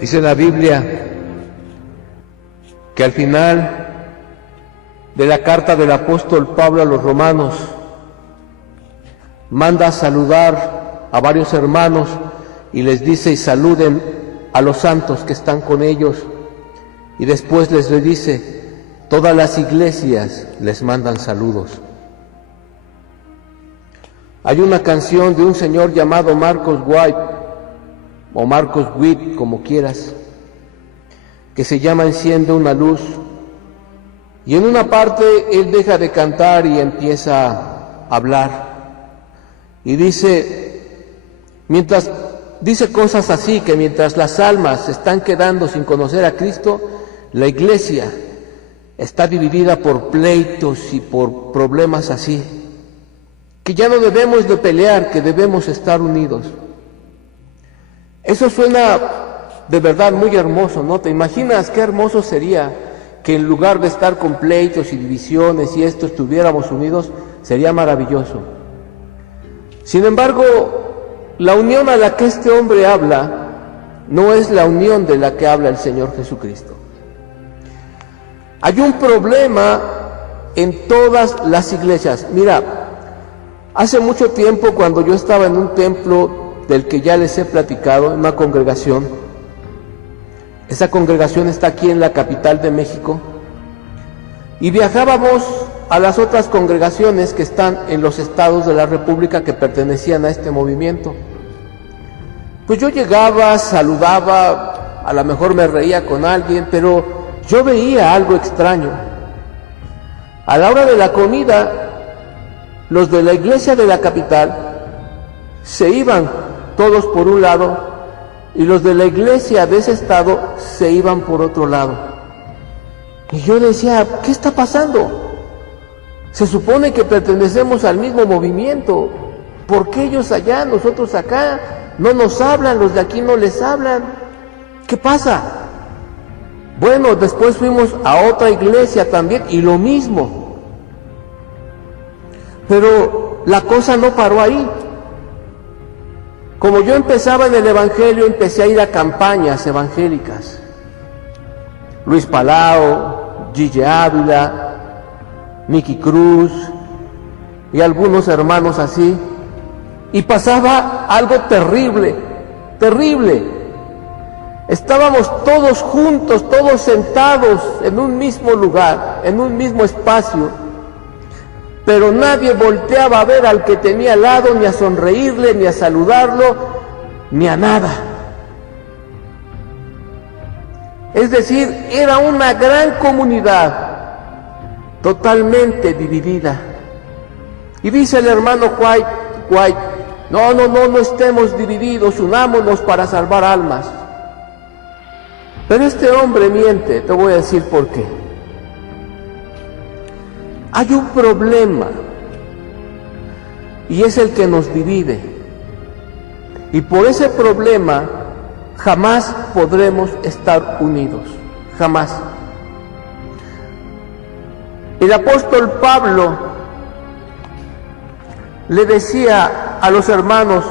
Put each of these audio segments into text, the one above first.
Dice la Biblia que al final de la carta del apóstol Pablo a los romanos manda a saludar a varios hermanos y les dice: y saluden a los santos que están con ellos. Y después les dice: todas las iglesias les mandan saludos. Hay una canción de un señor llamado Marcos White, o Marcos Witt, como quieras, que se llama Enciende una luz. Y en una parte él deja de cantar y empieza a hablar. Y dice cosas así, que mientras las almas se están quedando sin conocer a Cristo, la iglesia está dividida por pleitos y por problemas así, que ya no debemos de pelear, que debemos estar unidos. Eso suena de verdad muy hermoso, ¿no? ¿Te imaginas qué hermoso sería que en lugar de estar con pleitos y divisiones y esto estuviéramos unidos? Sería maravilloso. Sin embargo, la unión a la que este hombre habla no es la unión de la que habla el Señor Jesucristo. Hay un problema en todas las iglesias. Mira, hace mucho tiempo, cuando yo estaba en un templo del que ya les he platicado, en una congregación, esa congregación está aquí en la capital de México, y viajábamos a las otras congregaciones que están en los estados de la República que pertenecían a este movimiento. Pues yo llegaba, saludaba, a lo mejor me reía con alguien, pero yo veía algo extraño. A la hora de la comida, los de la iglesia de la capital se iban todos por un lado y los de la iglesia de ese estado se iban por otro lado. Y yo decía: ¿qué está pasando? Se supone que pertenecemos al mismo movimiento. ¿Por qué ellos allá, nosotros acá? No nos hablan, los de aquí no les hablan. ¿Qué pasa? Bueno, después fuimos a otra iglesia también y lo mismo. Pero la cosa no paró ahí. Como yo empezaba en el evangelio, empecé a ir a campañas evangélicas. Luis Palao, Gille Ávila, Nicky Cruz y algunos hermanos así. Y pasaba algo terrible, terrible. Estábamos todos juntos, todos sentados en un mismo lugar, en un mismo espacio, pero nadie volteaba a ver al que tenía al lado, ni a sonreírle, ni a saludarlo, ni a nada. Es decir, era una gran comunidad, totalmente dividida. Y dice el hermano White, no estemos divididos, unámonos para salvar almas. Pero este hombre miente, te voy a decir por qué. Hay un problema, y es el que nos divide. Y por ese problema jamás podremos estar unidos, jamás. El apóstol Pablo le decía a los hermanos,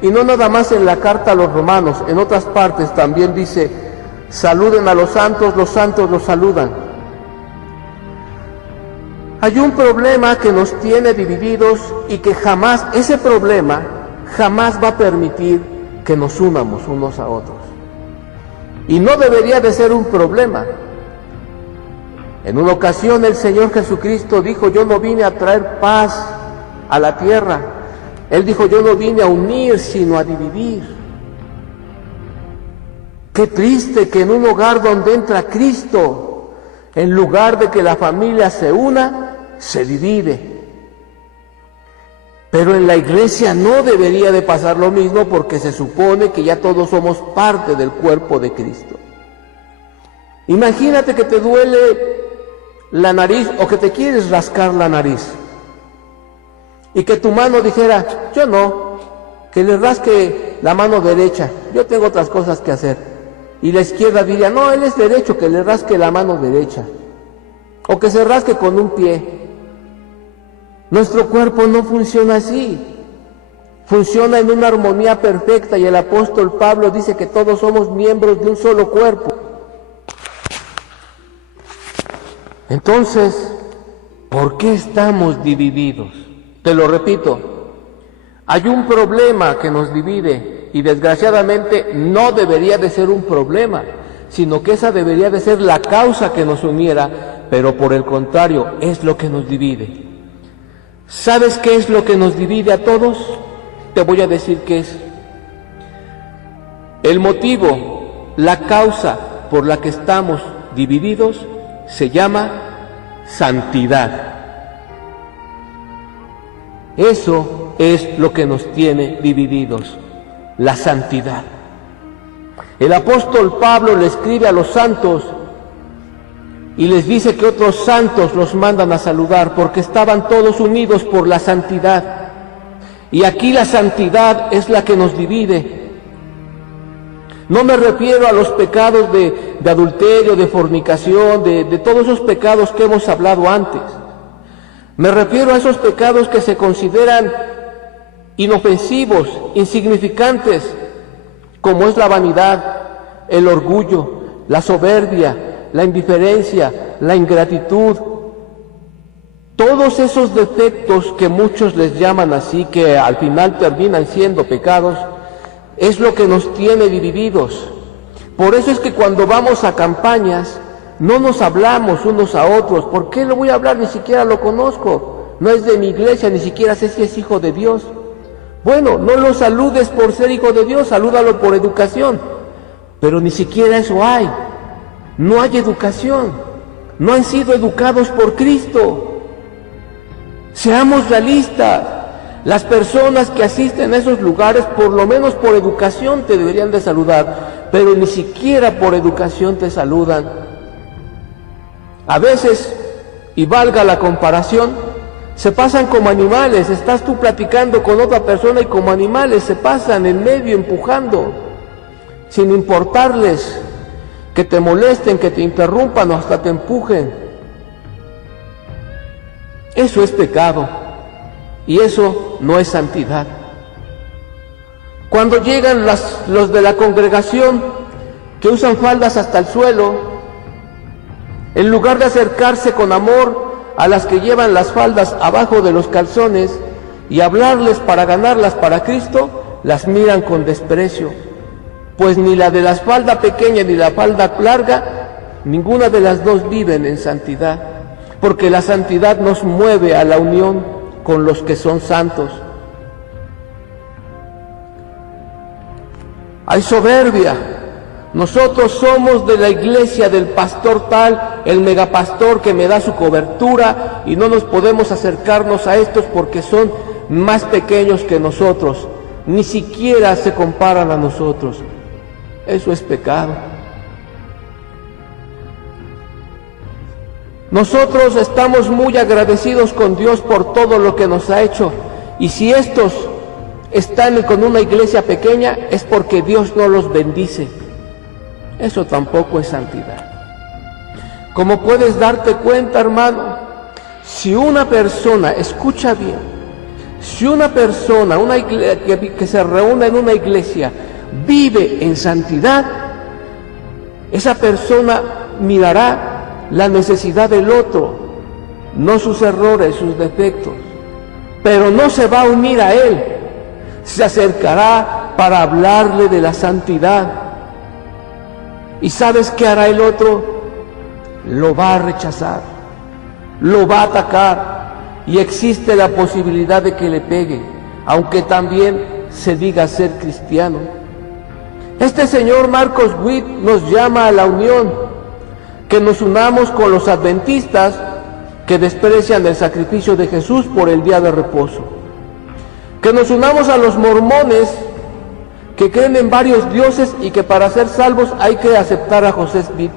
y no nada más en la carta a los romanos, en otras partes también dice: saluden a los santos los saludan. Hay un problema que nos tiene divididos y que jamás, ese problema jamás va a permitir que nos unamos unos a otros. Y no debería de ser un problema. En una ocasión el Señor Jesucristo dijo: yo no vine a traer paz a la tierra. Él dijo: yo no vine a unir, sino a dividir. Qué triste que en un hogar donde entra Cristo, en lugar de que la familia se una, se divide. Pero en la iglesia no debería de pasar lo mismo, porque se supone que ya todos somos parte del cuerpo de Cristo. Imagínate que te duele la nariz o que te quieres rascar la nariz y que tu mano dijera: yo no, que le rasque la mano derecha, yo tengo otras cosas que hacer. Y la izquierda diría: no, él es derecho, que le rasque la mano derecha, o que se rasque con un pie. Nuestro cuerpo no funciona así. funciona en una armonía perfecta, y el apóstol Pablo dice que todos somos miembros de un solo cuerpo. Entonces, ¿por qué estamos divididos? Te lo repito, hay un problema que nos divide, y desgraciadamente no debería de ser un problema, sino que esa debería de ser la causa que nos uniera, pero por el contrario, es lo que nos divide. ¿Sabes qué es lo que nos divide a todos? Te voy a decir qué es. El motivo, la causa por la que estamos divididos se llama santidad. Eso es lo que nos tiene divididos, la santidad. El apóstol Pablo le escribe a los santos y les dice que otros santos los mandan a saludar porque estaban todos unidos por la santidad. Y aquí la santidad es la que nos divide. No me refiero a los pecados de adulterio, de fornicación, de todos esos pecados que hemos hablado antes. Me refiero a esos pecados que se consideran inofensivos, insignificantes, como es la vanidad, el orgullo, la soberbia, la indiferencia, la ingratitud. Todos esos defectos que muchos les llaman así, que al final terminan siendo pecados, es lo que nos tiene divididos. Por eso es que cuando vamos a campañas, no nos hablamos unos a otros. ¿Por qué lo voy a hablar? Ni siquiera lo conozco. No es de mi iglesia, ni siquiera sé si es hijo de Dios. Bueno, no lo saludes por ser hijo de Dios, salúdalo por educación. Pero ni siquiera eso hay. No hay educación. No han sido educados por Cristo. Seamos realistas. Las personas que asisten a esos lugares, por lo menos por educación, te deberían de saludar, pero ni siquiera por educación te saludan. A veces, y valga la comparación, se pasan como animales. Estás tú platicando con otra persona y como animales se pasan en medio empujando, sin importarles que te molesten, que te interrumpan o hasta te empujen. Eso es pecado y eso no es santidad. Cuando llegan los de la congregación que usan faldas hasta el suelo, en lugar de acercarse con amor a las que llevan las faldas abajo de los calzones y hablarles para ganarlas para Cristo, las miran con desprecio. Pues ni la de la falda pequeña ni la falda larga, ninguna de las dos viven en santidad, porque la santidad nos mueve a la unión con los que son santos. Hay soberbia. Nosotros somos de la iglesia del pastor tal, el megapastor que me da su cobertura, y no nos podemos acercarnos a estos porque son más pequeños que nosotros, ni siquiera se comparan a nosotros. Eso es pecado. Nosotros estamos muy agradecidos con Dios por todo lo que nos ha hecho, y si estos están con una iglesia pequeña es porque Dios no los bendice. Eso tampoco es santidad. Como puedes darte cuenta, hermano, si una persona, escucha bien, si una persona que se reúne en una iglesia vive en santidad, esa persona mirará la necesidad del otro, no sus errores, sus defectos, pero no se va a unir a él, se acercará para hablarle de la santidad. ¿Y sabes qué hará el otro? Lo va a rechazar, lo va a atacar, y existe la posibilidad de que le pegue, aunque también se diga ser cristiano. Este señor Marcos Witt nos llama a la unión, que nos unamos con los adventistas que desprecian el sacrificio de Jesús por el día de reposo, que nos unamos a los mormones que creen en varios dioses y que para ser salvos hay que aceptar a José Smith,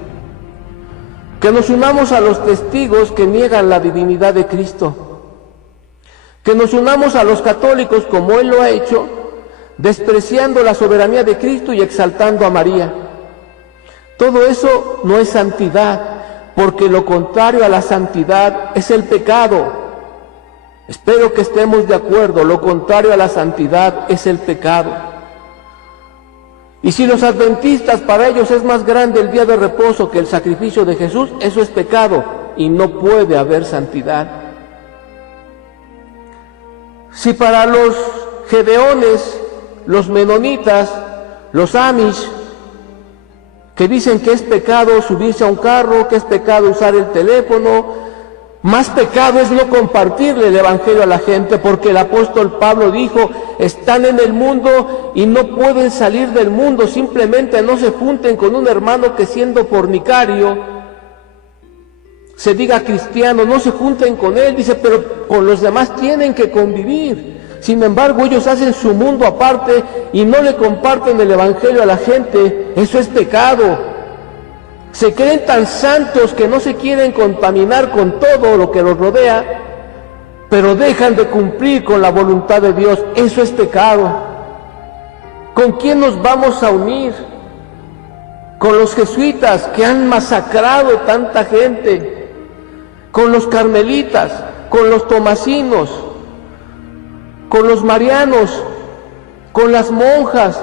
que nos unamos a los testigos que niegan la divinidad de Cristo, que nos unamos a los católicos como él lo ha hecho, despreciando la soberanía de Cristo y exaltando a María. Todo eso no es santidad, porque lo contrario a la santidad es el pecado. Espero que estemos de acuerdo. Lo contrario a la santidad es el pecado. Y si los adventistas, para ellos es más grande el día de reposo que el sacrificio de Jesús, eso es pecado y no puede haber santidad. Si para los gedeones, los menonitas, los amish, que dicen que es pecado subirse a un carro, que es pecado usar el teléfono, más pecado es no compartirle el evangelio a la gente, porque el apóstol Pablo dijo, están en el mundo y no pueden salir del mundo, simplemente no se junten con un hermano que siendo fornicario se diga cristiano, no se junten con él, dice, pero con los demás tienen que convivir. Sin embargo, ellos hacen su mundo aparte y no le comparten el evangelio a la gente. Eso es pecado. Se creen tan santos que no se quieren contaminar con todo lo que los rodea, pero dejan de cumplir con la voluntad de Dios. Eso es pecado. ¿Con quién nos vamos a unir? Con los jesuitas que han masacrado tanta gente, con los carmelitas, con los tomasinos, con los marianos, con las monjas.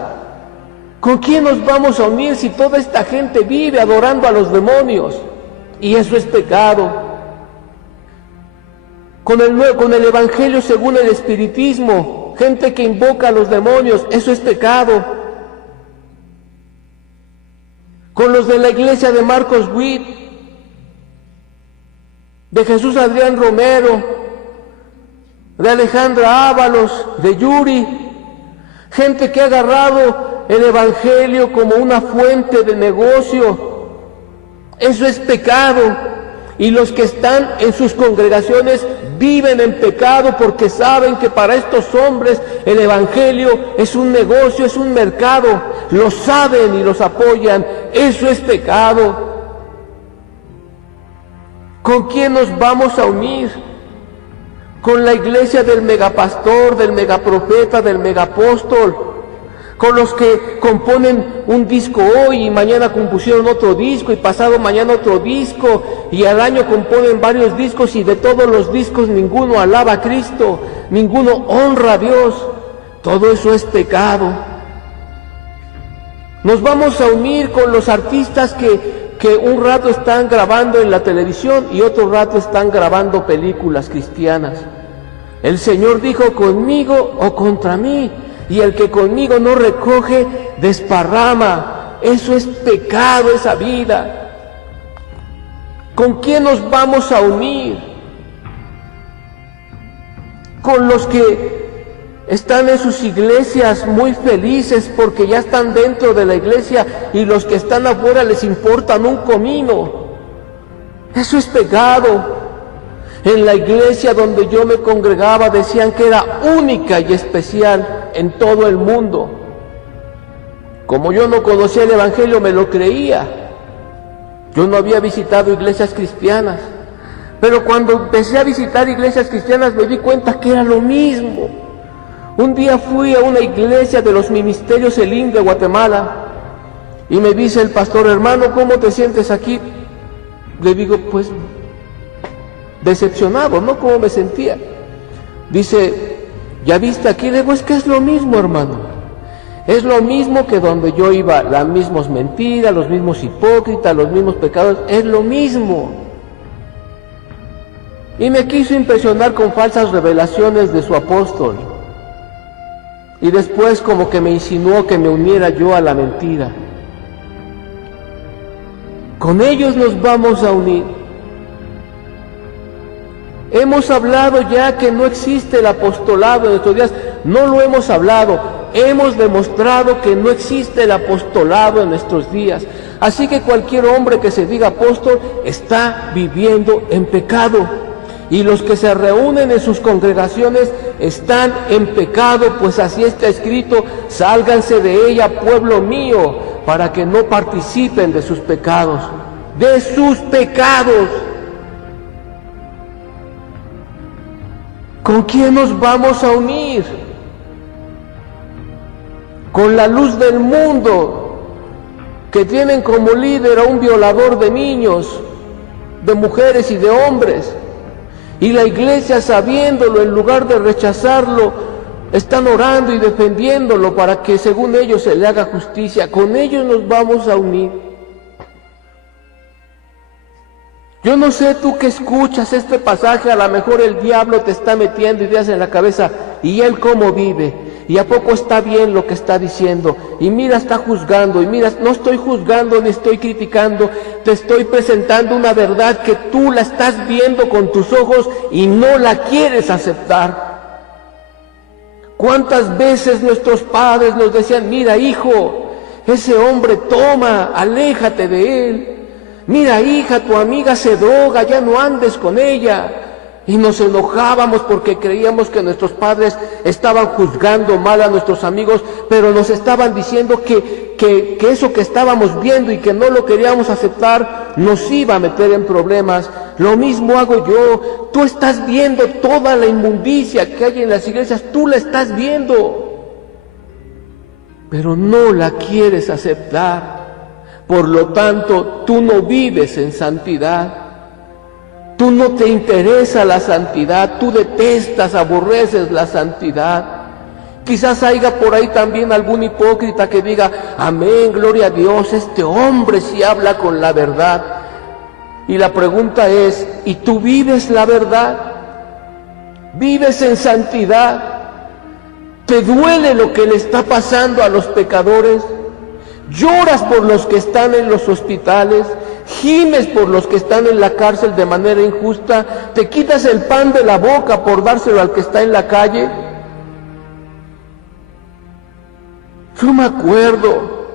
¿Con quién nos vamos a unir si toda esta gente vive adorando a los demonios? Y eso es pecado. Con el evangelio según el espiritismo, gente que invoca a los demonios, eso es pecado. Con los de la iglesia de Marcos Witt, de Jesús Adrián Romero, de Alejandra Ábalos, de Yuri, gente que ha agarrado el evangelio como una fuente de negocio, eso es pecado. Y los que están en sus congregaciones viven en pecado porque saben que para estos hombres el evangelio es un negocio, es un mercado, lo saben y los apoyan, eso es pecado. ¿Con quién nos vamos a unir? Con la iglesia del megapastor, del megaprofeta, del megapóstol, con los que componen un disco hoy y mañana compusieron otro disco y pasado mañana otro disco y al año componen varios discos y de todos los discos ninguno alaba a Cristo, ninguno honra a Dios. Todo eso es pecado. Nos vamos a unir con los artistas que un rato están grabando en la televisión y otro rato están grabando películas cristianas. El Señor dijo, conmigo o contra mí, y el que conmigo no recoge, desparrama. Eso es pecado, esa vida. ¿Con quién nos vamos a unir? Con los que están en sus iglesias muy felices porque ya están dentro de la iglesia y los que están afuera les importan un comino. Eso es pecado. En la iglesia donde yo me congregaba decían que era única y especial en todo el mundo. Como yo no conocía el evangelio, me lo creía. Yo no había visitado iglesias cristianas. Pero cuando empecé a visitar iglesias cristianas me di cuenta que era lo mismo. Un día fui a una iglesia de los ministerios Elim de Guatemala y me dice el pastor, hermano, ¿cómo te sientes aquí? Le digo, pues decepcionado, ¿no? ¿Cómo me sentía? Dice, ¿ya viste aquí? Le digo, es que es lo mismo, hermano. Es lo mismo que donde yo iba, las mismas mentiras, los mismos hipócritas, los mismos pecados, es lo mismo. Y me quiso impresionar con falsas revelaciones de su apóstol. Y después como que me insinuó que me uniera yo a la mentira. Con ellos nos vamos a unir. Hemos hablado ya que no existe el apostolado en nuestros días. No lo hemos hablado. Hemos demostrado que no existe el apostolado en nuestros días. Así que cualquier hombre que se diga apóstol está viviendo en pecado. Y los que se reúnen en sus congregaciones están en pecado, pues así está escrito, sálganse de ella, pueblo mío, para que no participen de sus pecados. De sus pecados. ¿Con quién nos vamos a unir? Con la luz del mundo, que tienen como líder a un violador de niños, de mujeres y de hombres, Y la iglesia, sabiéndolo, en lugar de rechazarlo, están orando y defendiéndolo para que según ellos se le haga justicia. Con ellos nos vamos a unir. Yo no sé tú que escuchas este pasaje, a lo mejor el diablo te está metiendo ideas en la cabeza, y él cómo vive, y a poco está bien lo que está diciendo, y mira, está juzgando, y mira, no estoy juzgando ni estoy criticando, te estoy presentando una verdad que tú la estás viendo con tus ojos y no la quieres aceptar. ¿Cuántas veces nuestros padres nos decían, mira hijo, ese hombre toma, aléjate de él? Mira hija, tu amiga se droga, ya no andes con ella. Y nos enojábamos porque creíamos que nuestros padres estaban juzgando mal a nuestros amigos, pero nos estaban diciendo que eso que estábamos viendo y que no lo queríamos aceptar nos iba a meter en problemas. Lo mismo hago yo. Tú estás viendo toda la inmundicia que hay en las iglesias, tú la estás viendo, pero no la quieres aceptar. Por lo tanto, tú no vives en santidad. Tú no te interesa la santidad, tú detestas, aborreces la santidad. Quizás haya por ahí también algún hipócrita que diga, amén, gloria a Dios, este hombre sí habla con la verdad. Y la pregunta es, ¿y tú vives la verdad? ¿Vives en santidad? ¿Te duele lo que le está pasando a los pecadores? ¿Lloras por los que están en los hospitales? ¿Gimes por los que están en la cárcel de manera injusta? ¿Te quitas el pan de la boca por dárselo al que está en la calle? Yo me acuerdo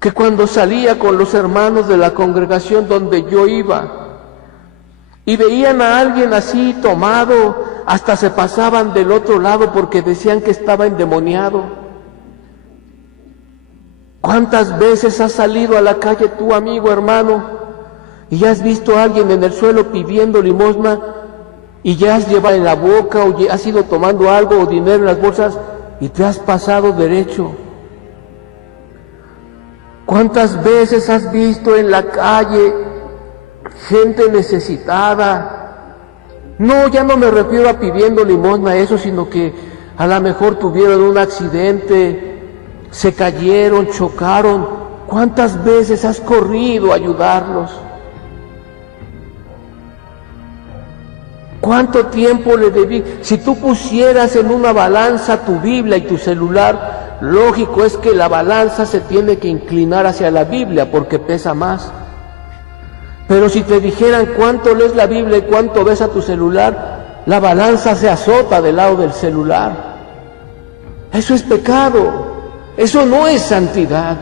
que cuando salía con los hermanos de la congregación donde yo iba y veían a alguien así tomado, hasta se pasaban del otro lado porque decían que estaba endemoniado. ¿Cuántas veces has salido a la calle tú, amigo, hermano, y has visto a alguien en el suelo pidiendo limosna y ya has llevado en la boca o has ido tomando algo o dinero en las bolsas y te has pasado derecho? ¿Cuántas veces has visto en la calle gente necesitada? No, ya no me refiero a pidiendo limosna, eso, sino que a lo mejor tuvieron un accidente, se cayeron, chocaron. ¿Cuántas veces has corrido a ayudarlos? ¿Cuánto tiempo le debí? Si tú pusieras en una balanza tu Biblia y tu celular, lógico es que la balanza se tiene que inclinar hacia la Biblia porque pesa más. Pero si te dijeran cuánto lees la Biblia y cuánto ves a tu celular, la balanza se azota del lado del celular. Eso es pecado. Eso no es santidad.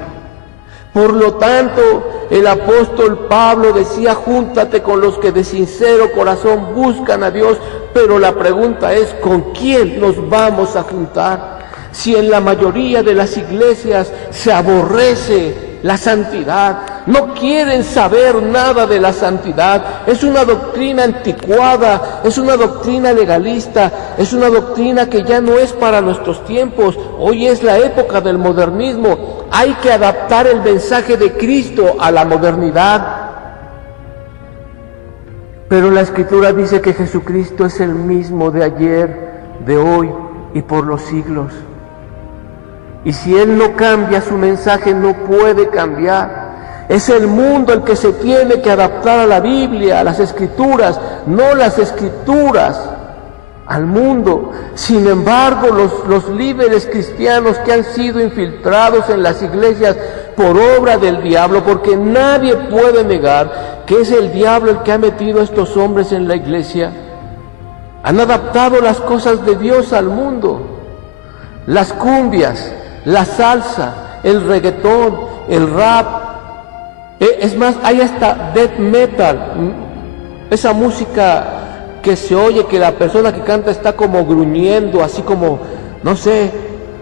Por lo tanto, el apóstol Pablo decía, júntate con los que de sincero corazón buscan a Dios, pero la pregunta es, ¿con quién nos vamos a juntar? Si en la mayoría de las iglesias se aborrece la santidad, no quieren saber nada de la santidad, es una doctrina anticuada, es una doctrina legalista, es una doctrina que ya no es para nuestros tiempos. Hoy es la época del modernismo, hay que adaptar el mensaje de Cristo a la modernidad. Pero la Escritura dice que Jesucristo es el mismo de ayer, de hoy y por los siglos. Y si Él no cambia, su mensaje no puede cambiar. Es el mundo el que se tiene que adaptar a la Biblia, a las Escrituras, no las Escrituras al mundo. Sin embargo, los líderes cristianos que han sido infiltrados en las iglesias por obra del diablo, porque nadie puede negar que es el diablo el que ha metido a estos hombres en la iglesia, han adaptado las cosas de Dios al mundo. Las cumbias, la salsa, el reggaetón, el rap, es más, hay hasta death metal, esa música que se oye que la persona que canta está como gruñendo, así como, no sé,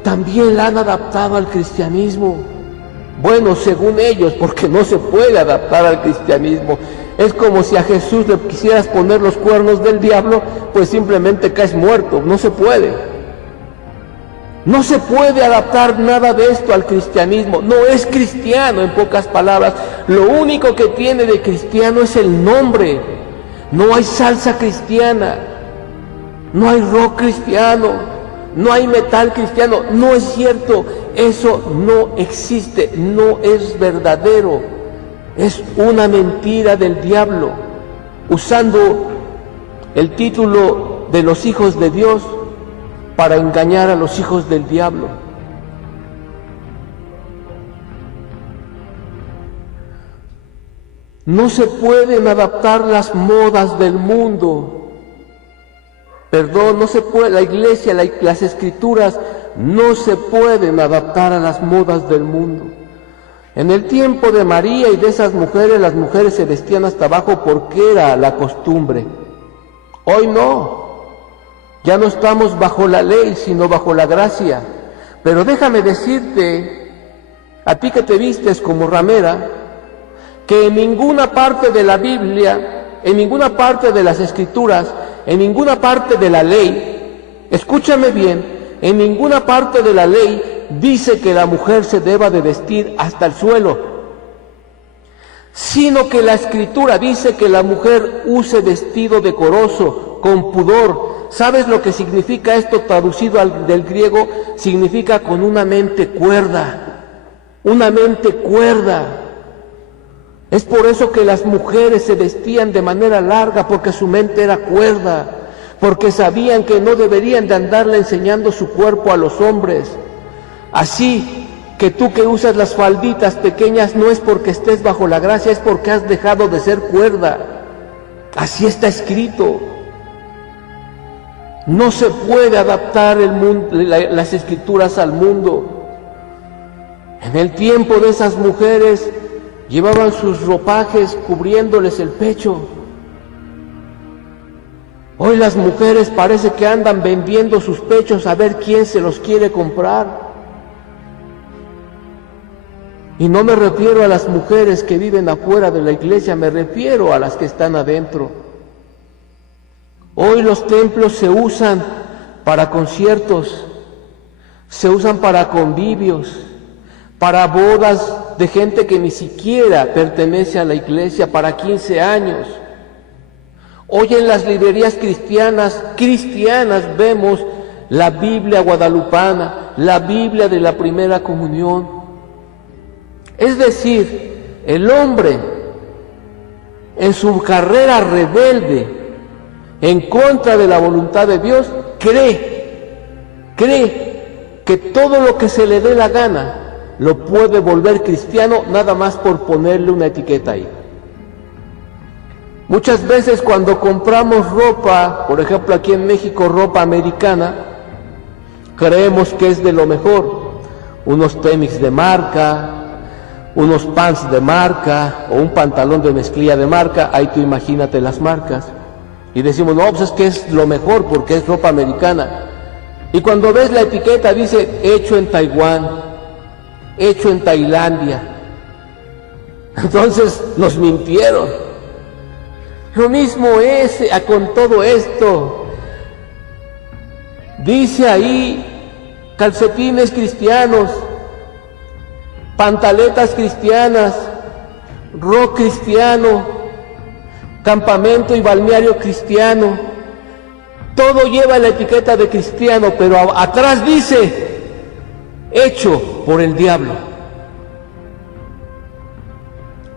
también la han adaptado al cristianismo. Bueno, según ellos, porque no se puede adaptar al cristianismo. Es como si a Jesús le quisieras poner los cuernos del diablo, pues simplemente caes muerto, no se puede. No se puede adaptar nada de esto al cristianismo, no es cristiano en pocas palabras. Lo único que tiene de cristiano es el nombre. No hay salsa cristiana, no hay rock cristiano, no hay metal cristiano. No es cierto, eso no existe, no es verdadero. Es una mentira del diablo, usando el título de los hijos de Dios para engañar a los hijos del diablo. No se pueden adaptar las modas del mundo. Perdón, no se puede, la iglesia, las escrituras no se pueden adaptar a las modas del mundo. En el tiempo de María y de esas mujeres, las mujeres se vestían hasta abajo porque era la costumbre. Hoy no. Ya no estamos bajo la ley, sino bajo la gracia. Pero déjame decirte, a ti que te vistes como ramera, que en ninguna parte de la Biblia, en ninguna parte de las Escrituras, en ninguna parte de la ley, escúchame bien, en ninguna parte de la ley dice que la mujer se deba de vestir hasta el suelo, sino que la Escritura dice que la mujer use vestido decoroso, con pudor. ¿Sabes lo que significa esto traducido del griego? Significa con una mente cuerda, una mente cuerda. Es por eso que las mujeres se vestían de manera larga, porque su mente era cuerda, porque sabían que no deberían de andarle enseñando su cuerpo a los hombres. Así que tú que usas las falditas pequeñas no es porque estés bajo la gracia, es porque has dejado de ser cuerda. Así está escrito. No se puede adaptar el mundo, las escrituras al mundo. En el tiempo de esas mujeres llevaban sus ropajes cubriéndoles el pecho. Hoy las mujeres parece que andan vendiendo sus pechos a ver quién se los quiere comprar. Y no me refiero a las mujeres que viven afuera de la iglesia, me refiero a las que están adentro. Hoy los templos se usan para conciertos, se usan para convivios, para bodas de gente que ni siquiera pertenece a la iglesia, para 15 años. Hoy en las librerías cristianas vemos la Biblia guadalupana, la Biblia de la primera comunión. Es decir, el hombre en su carrera rebelde en contra de la voluntad de Dios cree que todo lo que se le dé la gana lo puede volver cristiano nada más por ponerle una etiqueta ahí. Muchas veces cuando compramos ropa, por ejemplo aquí en México, ropa americana, creemos que es de lo mejor. Unos tenis de marca, unos pants de marca, o un pantalón de mezclilla de marca, ahí tú imagínate las marcas. Y decimos, no, pues es que es lo mejor porque es ropa americana. Y cuando ves la etiqueta dice, hecho en Taiwán, hecho en Tailandia. Entonces nos mintieron. Lo mismo es con todo esto. Dice ahí, calcetines cristianos, pantaletas cristianas, rock cristiano, campamento y balneario cristiano. Todo lleva la etiqueta de cristiano, pero atrás dice, hecho por el diablo,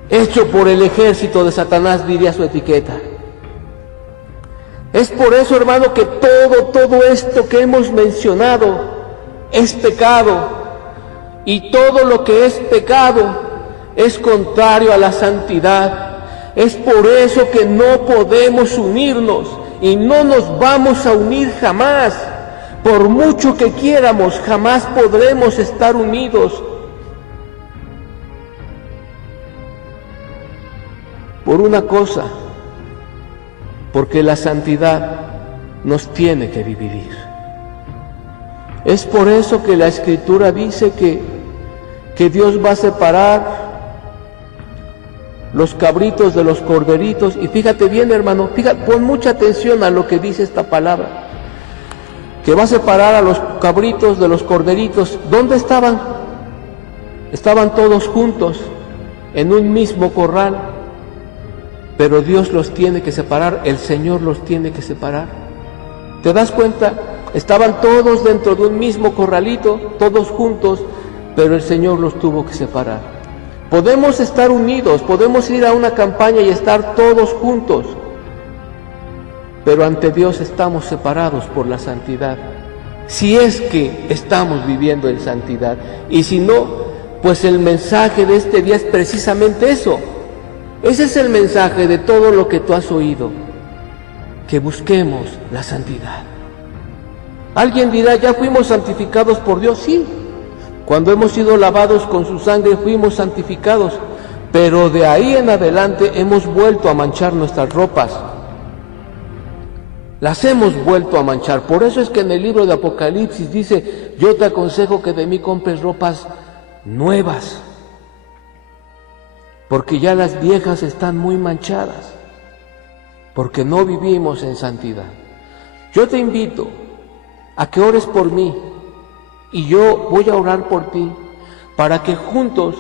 hecho por el ejército de Satanás, diría su etiqueta. Es por eso, hermano, que todo esto que hemos mencionado es pecado, y todo lo que es pecado es contrario a la santidad. Es por eso que no podemos unirnos y no nos vamos a unir jamás. Por mucho que quieramos, jamás podremos estar unidos. Por una cosa, porque la santidad nos tiene que dividir. Es por eso que la Escritura dice que Dios va a separar los cabritos de los corderitos. Y fíjate bien, hermano, pon mucha atención a lo que dice esta palabra, que va a separar a los cabritos de los corderitos. ¿Dónde estaban? Estaban todos juntos en un mismo corral. pero Dios los tiene que separar, el Señor los tiene que separar. ¿Te das cuenta? Estaban todos dentro de un mismo corralito, todos juntos, pero el Señor los tuvo que separar. Podemos estar unidos, podemos ir a una campaña y estar todos juntos, pero ante Dios estamos separados por la santidad. Si es que estamos viviendo en santidad, y si no, pues el mensaje de este día es precisamente eso. Ese es el mensaje de todo lo que tú has oído, que busquemos la santidad. Alguien dirá, ¿ya fuimos santificados por Dios? Sí, cuando hemos sido lavados con su sangre fuimos santificados, pero de ahí en adelante hemos vuelto a manchar nuestras ropas. Las hemos vuelto a manchar. Por eso es que en el libro de Apocalipsis dice, yo te aconsejo que de mí compres ropas nuevas, porque ya las viejas están muy manchadas, porque no vivimos en santidad. Yo te invito a que ores por mí, y yo voy a orar por ti, para que juntos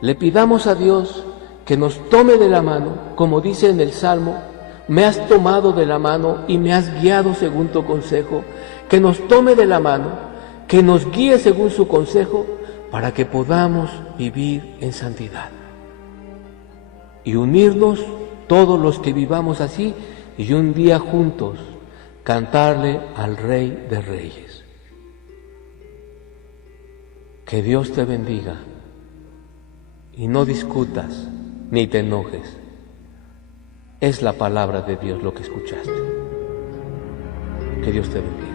le pidamos a Dios que nos tome de la mano, como dice en el Salmo, me has tomado de la mano y me has guiado según tu consejo, que nos tome de la mano, que nos guíe según su consejo, para que podamos vivir en santidad. Y unirnos todos los que vivamos así, y un día juntos cantarle al Rey de Reyes. Que Dios te bendiga, y no discutas ni te enojes. Es la palabra de Dios lo que escuchaste. Que Dios te bendiga.